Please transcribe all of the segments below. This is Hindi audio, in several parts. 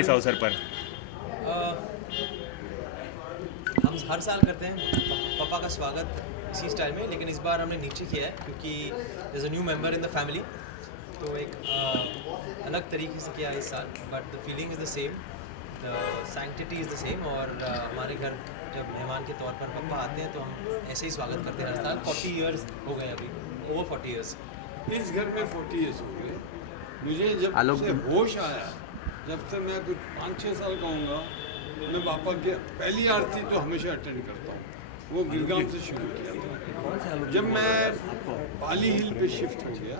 के इस अवसर पर? हम हर साल करते हैं पापा का स्वागत इसी स्टाइल में, लेकिन इस बार हमने नीचे किया है क्योंकि there is a new member in the family, तो एक अलग तरीके से किया इस साल, but the feeling is the same, the sanctity is the same. और हमारे घर जब मेहमान के तौर पर पापा आते हैं तो हम ऐसे ही स्वागत करते हैं हर साल। 40 इयर्स हो गए अभी, ओवर 40 इयर्स। इस घर में 40 इयर्स हो गए। मुझे जब से होश आया, जब से मैं कुछ 5-6 साल का होऊंगा, मैं पापा की पहली आरती तो हमेशा अटेंड करता हूँ। वो गिरगांव से शुरू किया था। जब मैं पाली हिल पे शिफ्ट हो गया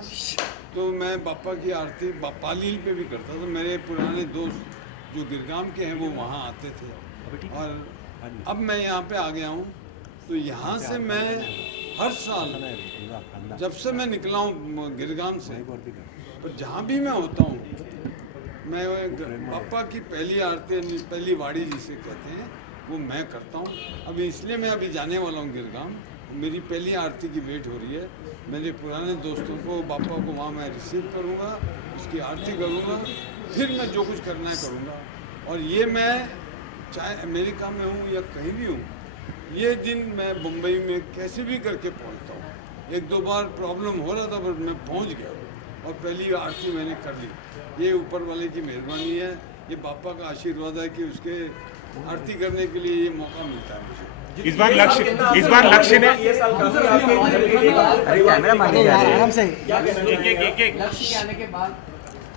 तो मैं पापा की आरती पाली हिल पे भी करता था। मेरे पुराने दोस्त जो गिरगांव के हैं वो वहाँ आते थे, और अब मैं यहाँ पे आ गया हूँ, तो यहाँ से मैं हर साल जब से मैं निकला हूँ गिरगांव से, पर जहाँ भी मैं होता हूँ मैं पापा की पहली आरती, पहली वाड़ी जिसे कहते हैं, वो मैं करता हूँ। अभी इसलिए मैं अभी जाने वाला हूँ गिरगांव, मेरी पहली आरती की वेट हो रही है। मेरे पुराने दोस्तों को, पापा को वहाँ मैं रिसीव करूँगा, उसकी आरती करूँगा, फिर मैं जो कुछ करना है करूँगा। और ये मैं चाहे अमेरिका में हूँ या कहीं भी हूँ, ये दिन मैं मुंबई में कैसे भी करके पहुँचता हूँ। 1-2 बार प्रॉब्लम हो रहा था पर मैं पहुँच गया और पहली आरती मैंने कर ली। ये ऊपर वाले की मेहरबानी है, ये पापा का आशीर्वाद है कि उसके आरती करने के लिए ये मौका मिलता है मुझे। इस बार लक्ष्य ने आराम से एक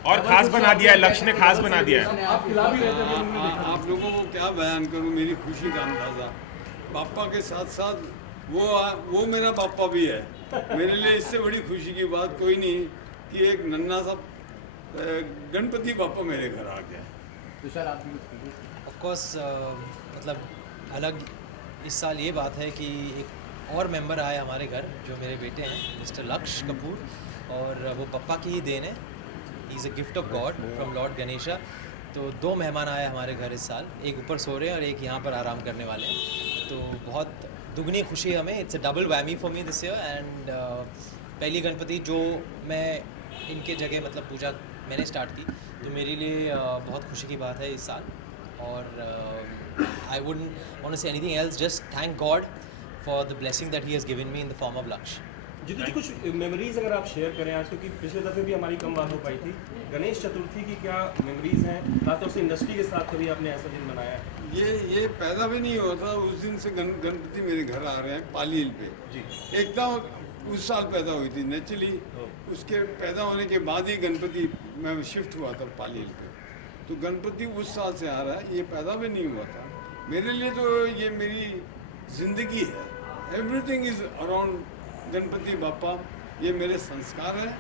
और खास बना दिया है, लक्ष्य ने खास बना दिया है। आप लोगों को क्या बयान करूं मेरी खुशी का अंदाज़ा। पापा के साथ साथ वो मेरा पापा भी है। मेरे लिए इससे बड़ी खुशी की बात कोई नहीं कि एक नन्हा सा गणपति पापा मेरे घर आ गया। ऑफ कोर्स मतलब अलग इस साल ये बात है कि एक और मेंबर आए हमारे घर, जो मेरे बेटे हैं मिस्टर लक्ष्य कपूर, और वो पापा की ही देन है। He is a gift of God from Lord Ganesha. तो 2 मेहमान आए हमारे घर इस साल, एक ऊपर सो रहे हैं और एक यहाँ पर आराम करने वाले हैं। तो बहुत दुगनी खुशी है हमें, it's a double whammy for me this year. And पहली गणपति जो मैं इनके जगह मतलब पूजा मैंने स्टार्ट की, तो मेरे लिए बहुत खुशी की बात है इस साल। और I wouldn't want to say anything else, just thank God for the blessing that he has given me in the form of Lakshya. Jitu जी, कुछ मेमोरीज अगर आप शेयर करें आज, क्योंकि पिछले दफ़े भी हमारी कम बात हो पाई थी। गणेश चतुर्थी की क्या मेमोरीज हैं, खासतौर से इंडस्ट्री के साथ कभी आपने ऐसा दिन मनाया है? ये पैदा भी नहीं हुआ था उस दिन से गणपति मेरे घर आ रहे हैं पाली हिल पे जी। एकदम उस साल पैदा हुई थी नेचुरली। उसके पैदा होने के बाद ही गणपति मैं शिफ्ट हुआ था पाली हिल पे, तो गणपति उस साल से आ रहा है, ये पैदा भी नहीं हुआ था। मेरे लिए तो ये मेरी ज़िंदगी है, एवरीथिंग इज़ अराउंड गणपति बापा। ये मेरे संस्कार हैं।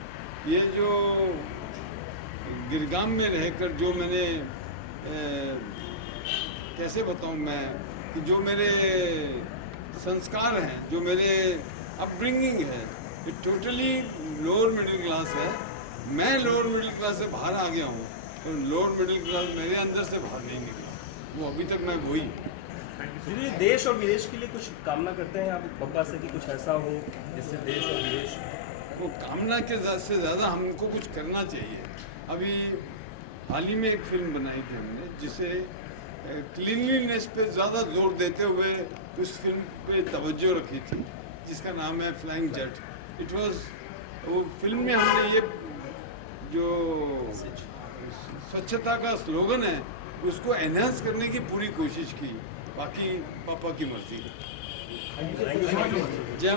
ये जो गिरगांव में रहकर जो मैंने कैसे बताऊं मैं कि जो मेरे संस्कार हैं, जो मेरे अपब्रिंगिंग है, ये टोटली लोअर मिडिल क्लास है। मैं लोअर मिडिल क्लास से बाहर आ गया हूँ, तो लोअर मिडिल क्लास मेरे अंदर से बाहर नहीं निकला, वो अभी तक मैं वही हूँ। जी, देश और विदेश के लिए कुछ कामना करते हैं आप पापा से कि कुछ ऐसा हो जिससे देश और विदेश? वो कामना के से ज़्यादा हमको कुछ करना चाहिए। अभी हाल ही में एक फिल्म बनाई थी हमने, जिसे क्लीनलीनेस पे ज़्यादा जोर देते हुए उस फिल्म पे तवज्जो रखी थी, जिसका नाम है फ्लाइंग जेट। इट वाज, वो फिल्म में हमने ये जो स्वच्छता का स्लोगन है उसको एनहांस करने की पूरी कोशिश की। बाकी पापा की मर्जी। जय